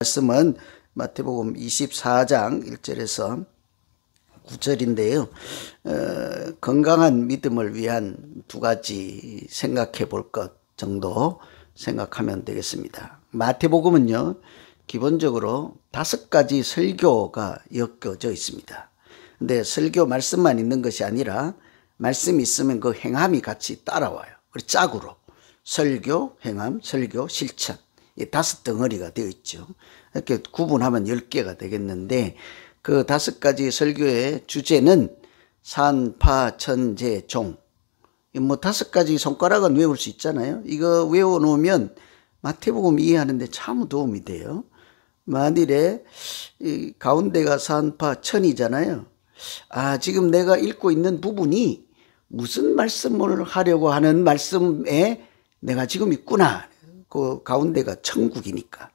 말씀은 마태복음 24장 1절에서 9절인데요. 건강한 믿음을 위한 두 가지 생각해 볼 것 정도 생각하면 되겠습니다. 마태복음은요, 기본적으로 5가지 설교가 엮여져 있습니다. 근데 설교 말씀만 있는 것이 아니라 말씀이 있으면 그 행함이 같이 따라와요. 그리고 짝으로 설교, 행함, 설교, 실천, 이 5덩어리가 되어 있죠. 이렇게 구분하면 10개가 되겠는데, 그 5가지 설교의 주제는 산파, 천재, 종. 뭐 5가지 손가락은 외울 수 있잖아요. 이거 외워놓으면 마태복음 이해하는데 참 도움이 돼요. 만일에 이 가운데가 산파, 천이잖아요. 지금 내가 읽고 있는 부분이 무슨 말씀을 하려고 하는 말씀에 내가 지금 있구나. 그 가운데가 천국이니까.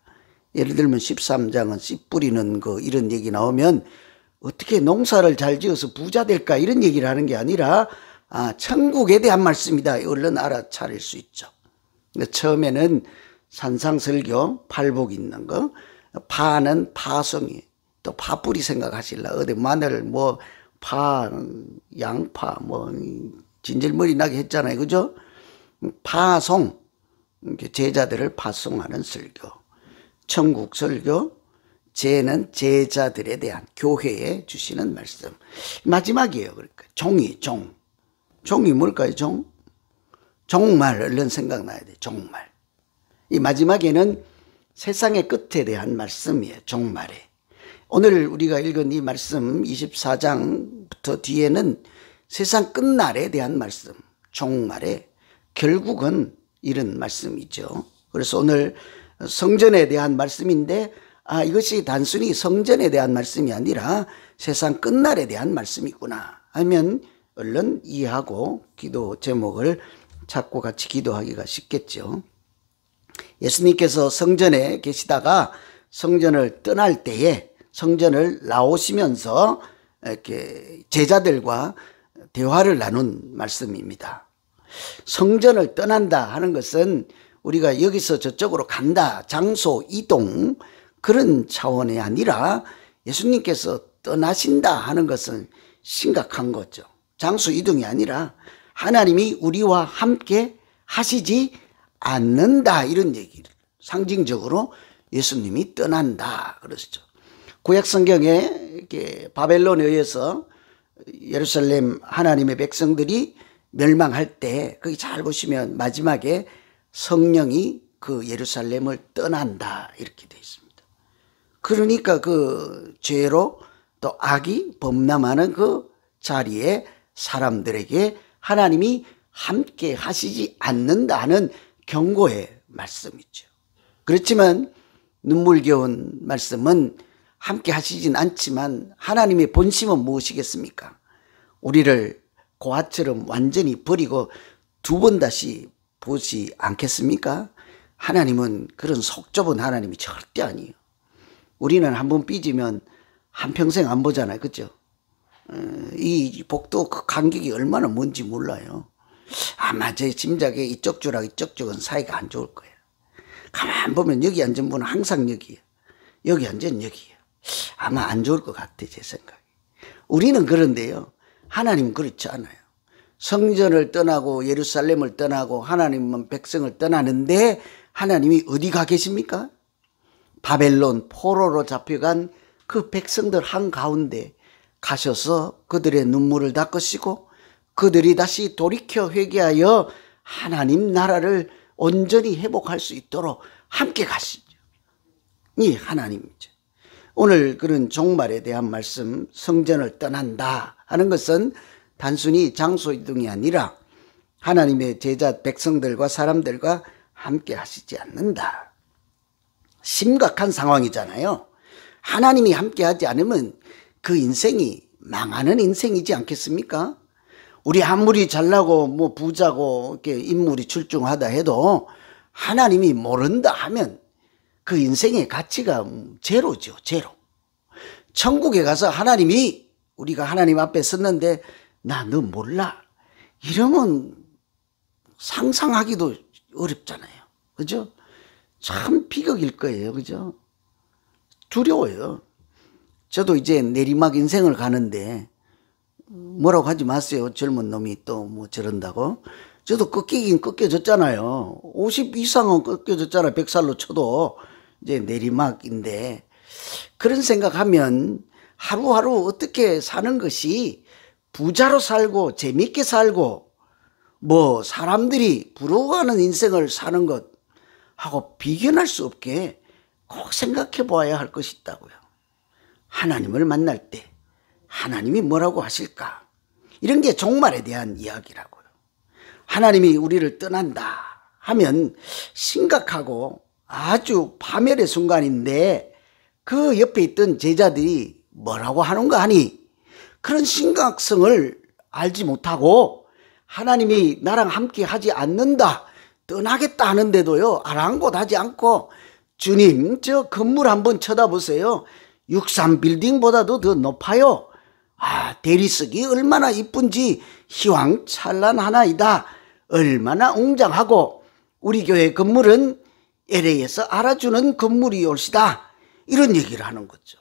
예를 들면 13장은 씨 뿌리는 거 이런 얘기 나오면 어떻게 농사를 잘 지어서 부자 될까 이런 얘기를 하는 게 아니라 천국에 대한 말씀이다. 얼른 알아차릴 수 있죠. 처음에는 산상설교, 팔복 있는 거, 파는 파송이, 또 파뿌리 생각하실라. 어디 마늘, 파, 양파, 진절머리 나게 했잖아요. 그죠? 파송, 제자들을 파송하는 설교. 천국 설교, 제는 제자들에 대한 교회에 주시는 말씀. 마지막이에요. 그러니까 종이 뭘까요? 종말 얼른 생각나야 돼. 종말. 이 마지막에는 세상의 끝에 대한 말씀이에요. 종말에. 오늘 우리가 읽은 이 말씀 24장부터 뒤에는 세상 끝날에 대한 말씀, 종말에 결국은 이런 말씀이죠. 그래서 오늘 성전에 대한 말씀인데 이것이 단순히 성전에 대한 말씀이 아니라 세상 끝날에 대한 말씀이구나 하면 얼른 이해하고 기도 제목을 찾고 같이 기도하기가 쉽겠죠. 예수님께서 성전에 계시다가 성전을 떠날 때에 성전을 나오시면서 이렇게 제자들과 대화를 나눈 말씀입니다. 성전을 떠난다 하는 것은 우리가 여기서 저쪽으로 간다, 장소 이동 그런 차원이 아니라 예수님께서 떠나신다 하는 것은 심각한 거죠. 장소 이동이 아니라 하나님이 우리와 함께 하시지 않는다 이런 얘기를 상징적으로 예수님이 떠난다 그러시죠. 구약 성경에 이렇게 바벨론에 의해서 예루살렘 하나님의 백성들이 멸망할 때 거기 잘 보시면 마지막에 성령이 그 예루살렘을 떠난다 이렇게 되어 있습니다. 그러니까 그 죄로 또 악이 범람하는 그 자리에 사람들에게 하나님이 함께 하시지 않는다는 경고의 말씀이죠. 그렇지만 눈물겨운 말씀은 함께 하시진 않지만 하나님의 본심은 무엇이겠습니까? 우리를 고아처럼 완전히 버리고 2번 다시 보지 않겠습니까? 하나님은 그런 속 좁은 하나님이 절대 아니에요. 우리는 한번 삐지면 한평생 안 보잖아요. 그죠? 이 복도 그 간격이 얼마나 먼지 몰라요. 아마 제 짐작에 이쪽 줄하고 이쪽 쪽은 사이가 안 좋을 거예요. 가만 보면 여기 앉은 분은 항상 여기예요. 여기 앉은 여기예요. 아마 안 좋을 것 같아 제 생각에. 우리는 그런데요. 하나님은 그렇지 않아요. 성전을 떠나고 예루살렘을 떠나고 하나님은 백성을 떠나는데 하나님이 어디 가 계십니까? 바벨론 포로로 잡혀간 그 백성들 한가운데 가셔서 그들의 눈물을 닦으시고 그들이 다시 돌이켜 회개하여 하나님 나라를 온전히 회복할 수 있도록 함께 가시죠. 이 하나님이죠. 오늘 그런 종말에 대한 말씀, 성전을 떠난다 하는 것은 단순히 장소 이동이 아니라 하나님의 제자 백성들과 사람들과 함께 하시지 않는다. 심각한 상황이잖아요. 하나님이 함께 하지 않으면 그 인생이 망하는 인생이지 않겠습니까? 우리 아무리 잘나고 부자고 이렇게 인물이 출중하다 해도 하나님이 모른다 하면 그 인생의 가치가 제로죠. 제로. 천국에 가서 하나님이 우리가 하나님 앞에 섰는데 나 너 몰라 이러면 상상하기도 어렵잖아요. 그죠? 참 비극일 거예요. 그죠? 두려워요. 저도 이제 내리막 인생을 가는데 뭐라고 하지 마세요. 젊은 놈이 또 뭐 저런다고. 저도 꺾이긴 꺾여졌잖아요. 50 이상은 꺾여졌잖아요. 100살로 쳐도 이제 내리막인데, 그런 생각하면 하루하루 어떻게 사는 것이 부자로 살고 재밌게 살고 뭐 사람들이 부러워하는 인생을 사는 것하고 비견할 수 없게 꼭 생각해 보아야 할 것이 있다고요. 하나님을 만날 때 하나님이 뭐라고 하실까? 이런 게 종말에 대한 이야기라고요. 하나님이 우리를 떠난다 하면 심각하고 아주 파멸의 순간인데, 그 옆에 있던 제자들이 뭐라고 하는가 하니 그런 심각성을 알지 못하고 하나님이 나랑 함께 하지 않는다, 떠나겠다 하는데도요 아랑곳하지 않고, 주님 저 건물 한번 쳐다보세요. 63빌딩보다도 더 높아요. 대리석이 얼마나 이쁜지 휘황찬란하나이다. 얼마나 웅장하고 우리 교회 건물은 LA에서 알아주는 건물이 올시다. 이런 얘기를 하는 거죠.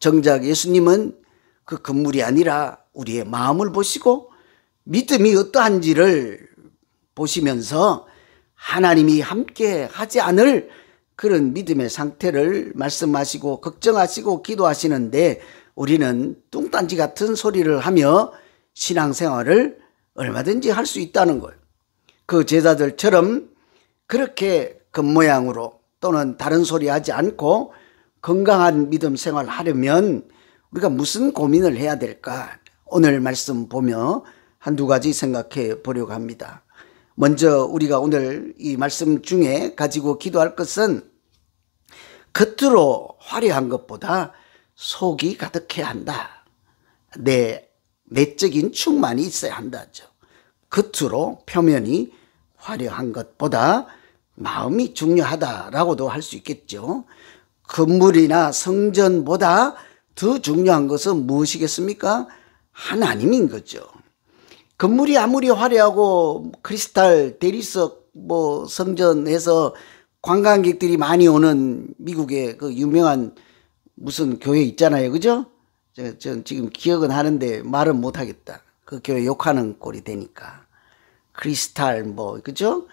정작 예수님은 그 건물이 아니라 우리의 마음을 보시고 믿음이 어떠한지를 보시면서 하나님이 함께 하지 않을 그런 믿음의 상태를 말씀하시고 걱정하시고 기도하시는데, 우리는 뚱딴지 같은 소리를 하며 신앙생활을 얼마든지 할 수 있다는 거예요. 그 제자들처럼 그렇게 겉모양으로 또는 다른 소리 하지 않고 건강한 믿음 생활을 하려면 우리가 무슨 고민을 해야 될까? 오늘 말씀 보며 한두 가지 생각해 보려고 합니다. 먼저 우리가 오늘 이 말씀 중에 가지고 기도할 것은, 겉으로 화려한 것보다 속이 가득해야 한다. 내적인 충만이 있어야 한다죠. 겉으로 표면이 화려한 것보다 마음이 중요하다라고도 할 수 있겠죠. 건물이나 성전보다 더 중요한 것은 무엇이겠습니까? 하나님인 거죠. 건물이 아무리 화려하고 크리스탈 대리석 뭐 성전에서 관광객들이 많이 오는 미국의 그 유명한 무슨 교회 있잖아요, 그죠? 전 지금 기억은 하는데 말은 못하겠다. 그 교회 욕하는 꼴이 되니까. 크리스탈 뭐 그죠?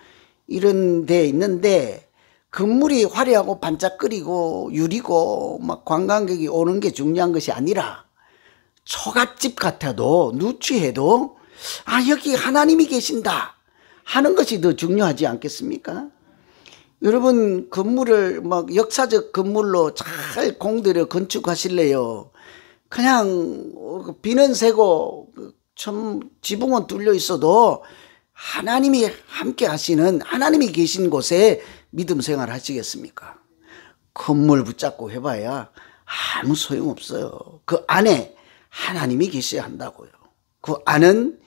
이런 데 있는데 건물이 화려하고 반짝거리고 유리고 막 관광객이 오는 게 중요한 것이 아니라, 초가집 같아도 누추해도 여기 하나님이 계신다 하는 것이 더 중요하지 않겠습니까? 여러분 건물을 막 역사적 건물로 잘 공들여 건축하실래요? 그냥 비는 새고 지붕은 뚫려 있어도 하나님이 함께 하시는, 하나님이 계신 곳에 믿음 생활 하시겠습니까? 건물 붙잡고 해봐야 아무 소용없어요. 그 안에 하나님이 계셔야 한다고요. 그 안은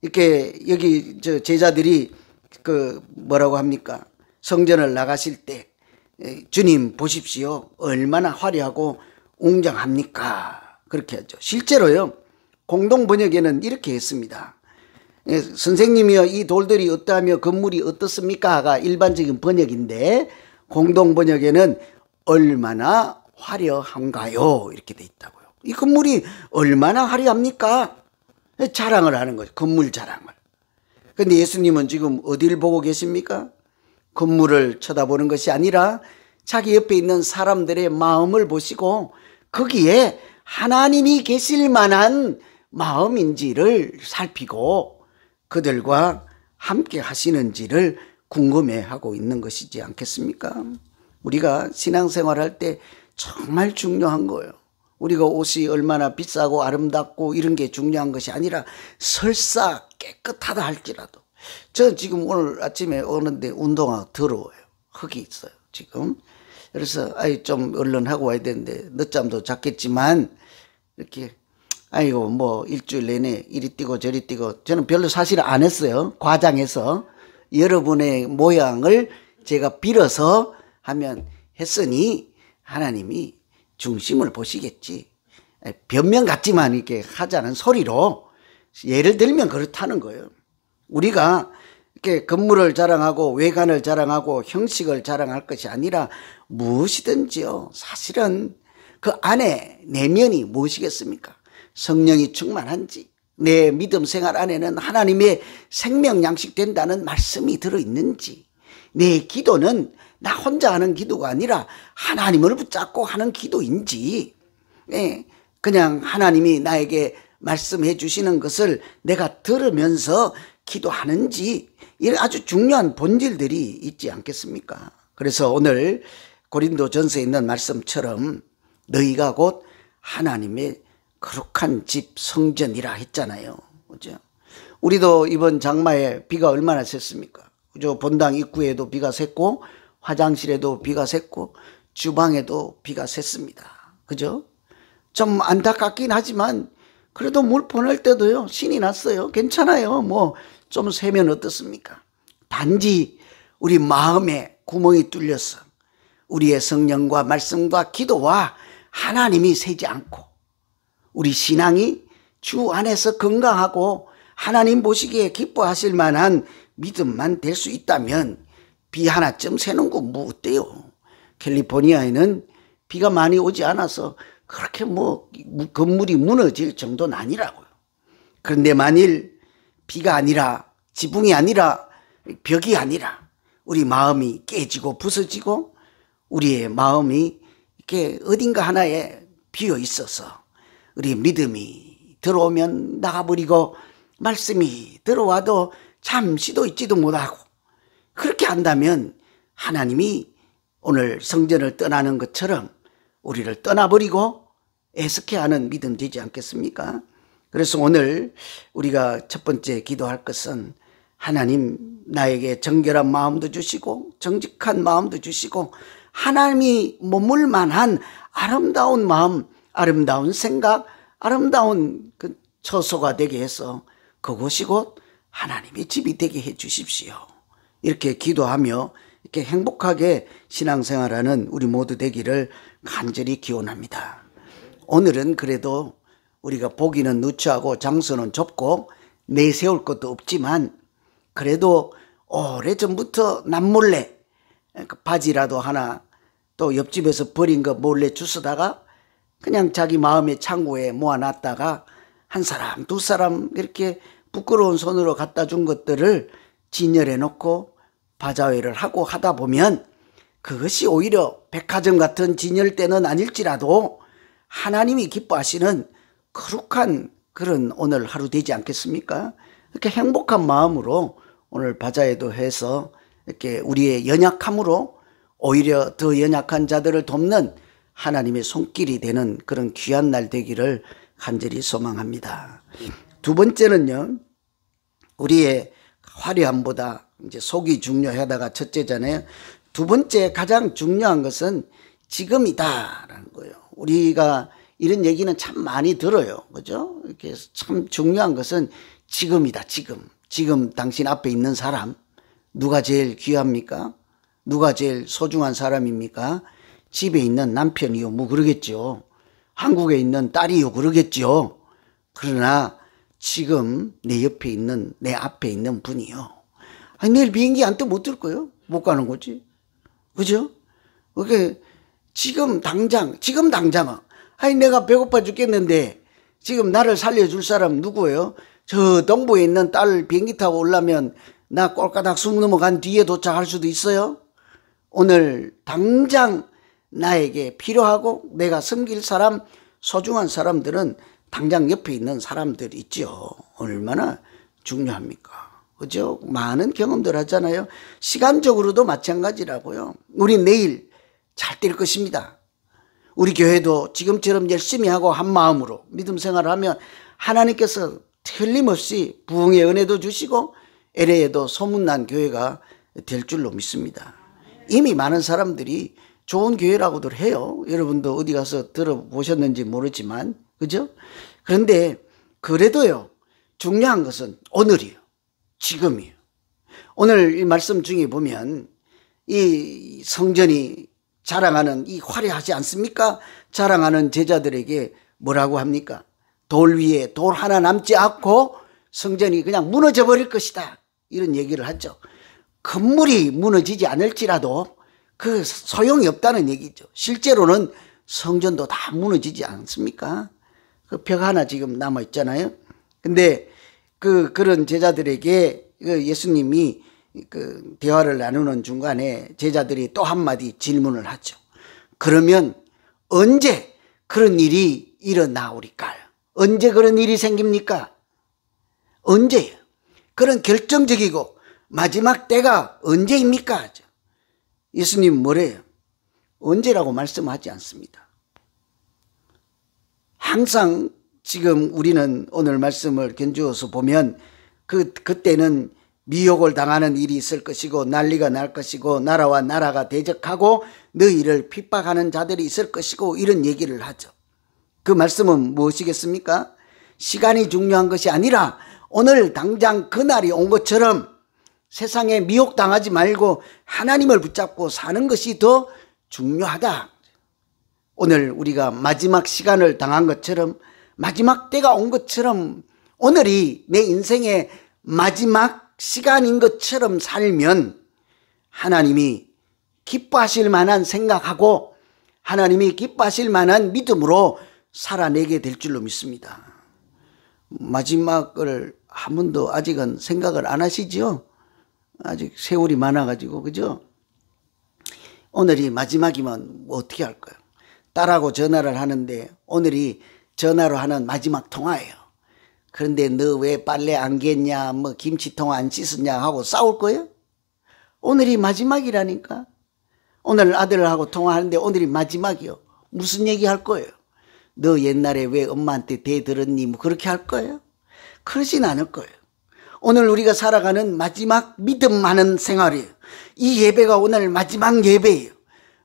이렇게 여기 저 제자들이 그 뭐라고 합니까? 성전을 나가실 때 주님 보십시오. 얼마나 화려하고 웅장합니까? 그렇게 하죠. 실제로요. 공동 번역에는 이렇게 했습니다. 선생님이여 이 돌들이 어떠하며 건물이 어떻습니까?가 일반적인 번역인데, 공동 번역에는 얼마나 화려한가요? 이렇게 돼 있다고요. 이 건물이 얼마나 화려합니까? 자랑을 하는 거죠. 건물 자랑을. 그런데 예수님은 지금 어디를 보고 계십니까? 건물을 쳐다보는 것이 아니라 자기 옆에 있는 사람들의 마음을 보시고 거기에 하나님이 계실 만한 마음인지를 살피고 그들과 함께 하시는지를 궁금해하고 있는 것이지 않겠습니까? 우리가 신앙생활할 때 정말 중요한 거예요. 우리가 옷이 얼마나 비싸고 아름답고 이런 게 중요한 것이 아니라 설사 깨끗하다 할지라도, 저 지금 오늘 아침에 오는데 운동화 더러워요. 흙이 있어요 지금. 그래서 좀 얼른 하고 와야 되는데 늦잠도 잤겠지만 이렇게 뭐 일주일 내내 이리 뛰고 저리 뛰고, 저는 별로 사실 안 했어요. 과장해서 여러분의 모양을 제가 빌어서 하면 했으니 하나님이 중심을 보시겠지. 변명 같지만 이렇게 하자는 소리로 예를 들면 그렇다는 거예요. 우리가 이렇게 건물을 자랑하고 외관을 자랑하고 형식을 자랑할 것이 아니라 무엇이든지요. 사실은 그 안에 내면이 무엇이겠습니까? 성령이 충만한지, 내 믿음 생활 안에는 하나님의 생명 양식된다는 말씀이 들어있는지, 내 기도는 나 혼자 하는 기도가 아니라 하나님을 붙잡고 하는 기도인지, 그냥 하나님이 나에게 말씀해 주시는 것을 내가 들으면서 기도하는지, 이런 아주 중요한 본질들이 있지 않겠습니까? 그래서 오늘 고린도전서에 있는 말씀처럼 너희가 곧 하나님의 거룩한 집 성전이라 했잖아요. 그죠? 우리도 이번 장마에 비가 얼마나 샜습니까? 그죠? 본당 입구에도 비가 샜고, 화장실에도 비가 샜고, 주방에도 비가 샜습니다. 그죠? 좀 안타깝긴 하지만 그래도 물 보낼 때도요, 신이 났어요. 괜찮아요. 뭐 좀 새면 어떻습니까? 단지 우리 마음에 구멍이 뚫려서 우리의 성령과 말씀과 기도와 하나님이 새지 않고 우리 신앙이 주 안에서 건강하고 하나님 보시기에 기뻐하실 만한 믿음만 될 수 있다면 비 하나쯤 새는 거 뭐 어때요? 캘리포니아에는 비가 많이 오지 않아서 그렇게 뭐 건물이 무너질 정도는 아니라고요. 그런데 만일 비가 아니라, 지붕이 아니라, 벽이 아니라 우리 마음이 깨지고 부서지고 우리의 마음이 이렇게 어딘가 하나에 비어 있어서 우리 믿음이 들어오면 나가버리고 말씀이 들어와도 잠시도 있지도 못하고, 그렇게 한다면 하나님이 오늘 성전을 떠나는 것처럼 우리를 떠나버리고 애석해하는 믿음 되지 않겠습니까? 그래서 오늘 우리가 첫 번째 기도할 것은, 하나님 나에게 정결한 마음도 주시고 정직한 마음도 주시고 하나님이 머물 만한 아름다운 마음, 아름다운 생각, 아름다운 그 처소가 되게 해서 그곳이 곧 하나님의 집이 되게 해 주십시오. 이렇게 기도하며 이렇게 행복하게 신앙생활하는 우리 모두 되기를 간절히 기원합니다. 오늘은 그래도 우리가 보기는 누추하고 장소는 좁고 내세울 것도 없지만 그래도 오래전부터 남몰래 바지라도 하나 또 옆집에서 버린 거 몰래 주워다가 그냥 자기 마음의 창고에 모아놨다가 한 사람 두 사람 이렇게 부끄러운 손으로 갖다 준 것들을 진열해 놓고 바자회를 하고 하다 보면 그것이 오히려 백화점 같은 진열대는 아닐지라도 하나님이 기뻐하시는 거룩한 그런 오늘 하루 되지 않겠습니까? 이렇게 행복한 마음으로 오늘 바자회도 해서 이렇게 우리의 연약함으로 오히려 더 연약한 자들을 돕는 하나님의 손길이 되는 그런 귀한 날 되기를 간절히 소망합니다. 두 번째는요, 우리의 화려함보다 이제 속이 중요하다가 첫째잖아요. 두 번째 가장 중요한 것은 지금이다라는 거예요. 우리가 이런 얘기는 참 많이 들어요. 그죠? 이렇게 참 중요한 것은 지금이다, 지금. 지금 당신 앞에 있는 사람, 누가 제일 귀합니까? 누가 제일 소중한 사람입니까? 집에 있는 남편이요, 뭐 그러겠죠. 한국에 있는 딸이요, 그러겠죠. 그러나 지금 내 옆에 있는, 내 앞에 있는 분이요. 아니, 내일 비행기 안 뜨면 못 들 거예요? 못 가는 거지. 그죠? 그게 지금 당장은, 아니, 내가 배고파 죽겠는데 지금 나를 살려줄 사람 누구예요? 저 동부에 있는 딸 비행기 타고 오려면 나 꼴까닥 숨 넘어간 뒤에 도착할 수도 있어요. 오늘 당장 나에게 필요하고 내가 섬길 사람, 소중한 사람들은 당장 옆에 있는 사람들 있죠. 얼마나 중요합니까? 그죠? 많은 경험들 하잖아요. 시간적으로도 마찬가지라고요. 우리 내일 잘 될 것입니다. 우리 교회도 지금처럼 열심히 하고 한 마음으로 믿음 생활을 하면 하나님께서 틀림없이 부흥의 은혜도 주시고 LA에도 소문난 교회가 될 줄로 믿습니다. 이미 많은 사람들이 좋은 교회라고들 해요. 여러분도 어디 가서 들어보셨는지 모르지만, 그죠? 그런데 그래도요, 중요한 것은 오늘이에요. 지금이에요. 오늘 이 말씀 중에 보면 이 성전이 자랑하는, 이 화려하지 않습니까? 자랑하는 제자들에게 뭐라고 합니까? 돌 위에 돌 하나 남지 않고 성전이 그냥 무너져 버릴 것이다, 이런 얘기를 하죠. 건물이 무너지지 않을지라도 그 소용이 없다는 얘기죠. 실제로는 성전도 다 무너지지 않습니까? 그 벽 하나 지금 남아 있잖아요. 근데 그런 제자들에게 예수님이 그 대화를 나누는 중간에 제자들이 또 한마디 질문을 하죠. 그러면 언제 그런 일이 일어나오리까요? 언제 그런 일이 생깁니까? 언제요? 그런 결정적이고 마지막 때가 언제입니까? 예수님 뭐래요? 언제라고 말씀하지 않습니다. 항상 지금 우리는 오늘 말씀을 견주어서 보면 그때는 미혹을 당하는 일이 있을 것이고 난리가 날 것이고 나라와 나라가 대적하고 너희를 핍박하는 자들이 있을 것이고 이런 얘기를 하죠. 그 말씀은 무엇이겠습니까? 시간이 중요한 것이 아니라 오늘 당장 그날이 온 것처럼 세상에 미혹당하지 말고 하나님을 붙잡고 사는 것이 더 중요하다. 오늘 우리가 마지막 시간을 당한 것처럼 마지막 때가 온 것처럼 오늘이 내 인생의 마지막 시간인 것처럼 살면 하나님이 기뻐하실 만한 생각하고 하나님이 기뻐하실 만한 믿음으로 살아내게 될 줄로 믿습니다. 마지막을 한 번도 아직은 생각을 안 하시죠? 아직 세월이 많아가지고, 그죠? 오늘이 마지막이면 뭐 어떻게 할까요? 딸하고 전화를 하는데 오늘이 전화로 하는 마지막 통화예요. 그런데 너 왜 빨래 안 개냐, 뭐 김치통 안 씻었냐 하고 싸울 거예요? 오늘이 마지막이라니까. 오늘 아들하고 통화하는데 오늘이 마지막이요. 무슨 얘기 할 거예요? 너 옛날에 왜 엄마한테 대들었니? 뭐 그렇게 할 거예요? 그러진 않을 거예요. 오늘 우리가 살아가는 마지막 믿음하는 생활이에요. 이 예배가 오늘 마지막 예배예요.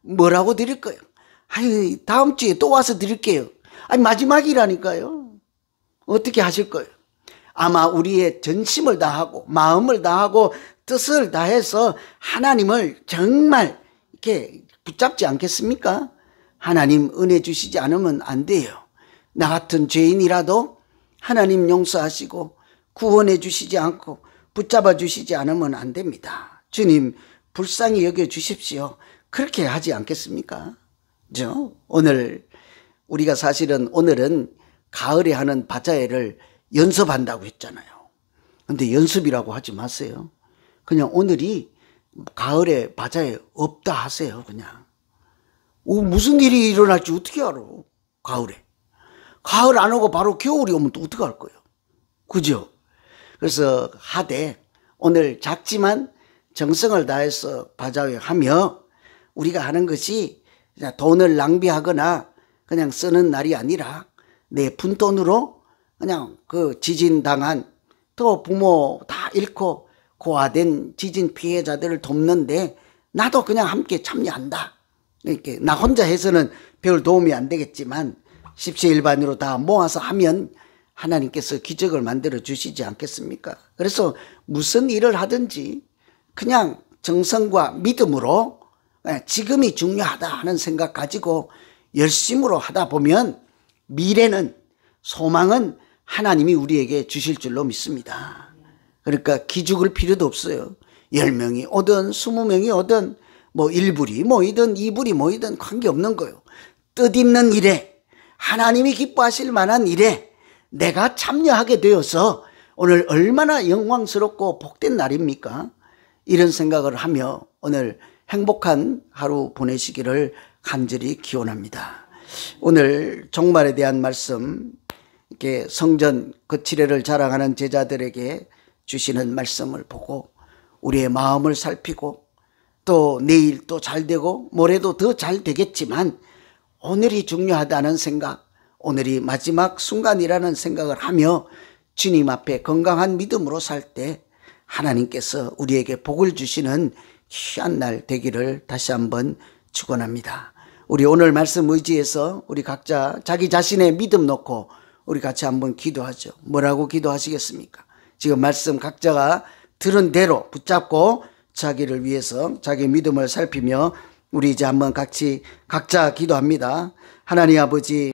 뭐라고 드릴 거예요? 아니, 다음 주에 또 와서 드릴게요. 아니, 마지막이라니까요. 어떻게 하실 거예요? 아마 우리의 전심을 다하고 마음을 다하고 뜻을 다해서 하나님을 정말 이렇게 붙잡지 않겠습니까? 하나님 은혜 주시지 않으면 안 돼요. 나 같은 죄인이라도 하나님 용서하시고 구원해 주시지 않고 붙잡아 주시지 않으면 안 됩니다. 주님 불쌍히 여겨 주십시오. 그렇게 하지 않겠습니까? 그죠? 오늘 우리가 사실은 오늘은 가을에 하는 바자회를 연습한다고 했잖아요. 근데 연습이라고 하지 마세요. 그냥 오늘이 가을에 바자회 없다 하세요. 그냥 무슨 일이 일어날지 어떻게 알아? 가을에. 가을 안 오고 바로 겨울이 오면 또 어떻게 할 거예요? 그죠? 그래서 하되 오늘 작지만 정성을 다해서 바자회 하며 우리가 하는 것이 돈을 낭비하거나 그냥 쓰는 날이 아니라 내 푼돈으로 그냥 그 지진 당한 또 부모 다 잃고 고아된 지진 피해자들을 돕는데 나도 그냥 함께 참여한다. 이렇게 나 혼자 해서는 별 도움이 안 되겠지만 십시일반으로 다 모아서 하면 하나님께서 기적을 만들어 주시지 않겠습니까? 그래서 무슨 일을 하든지 그냥 정성과 믿음으로 지금이 중요하다 하는 생각 가지고 열심으로 하다 보면 미래는 소망은 하나님이 우리에게 주실 줄로 믿습니다. 그러니까 기죽을 필요도 없어요. 10명이 오든 20명이 오든 뭐 1불이 모이든 2불이 모이든 관계없는 거예요. 뜻있는 일에 하나님이 기뻐하실 만한 일에 내가 참여하게 되어서 오늘 얼마나 영광스럽고 복된 날입니까? 이런 생각을 하며 오늘 행복한 하루 보내시기를 간절히 기원합니다. 오늘 종말에 대한 말씀, 이렇게 성전 거칠애를 자랑하는 제자들에게 주시는 말씀을 보고 우리의 마음을 살피고 또 내일 또 잘 되고 모레도 더 잘 되겠지만 오늘이 중요하다는 생각, 오늘이 마지막 순간이라는 생각을 하며 주님 앞에 건강한 믿음으로 살 때 하나님께서 우리에게 복을 주시는 귀한 날 되기를 다시 한번 축원합니다. 우리 오늘 말씀 의지해서 우리 각자 자기 자신의 믿음 놓고 우리 같이 한번 기도하죠. 뭐라고 기도하시겠습니까? 지금 말씀 각자가 들은 대로 붙잡고 자기를 위해서 자기 믿음을 살피며 우리 이제 한번 같이 각자 기도합니다. 하나님 아버지,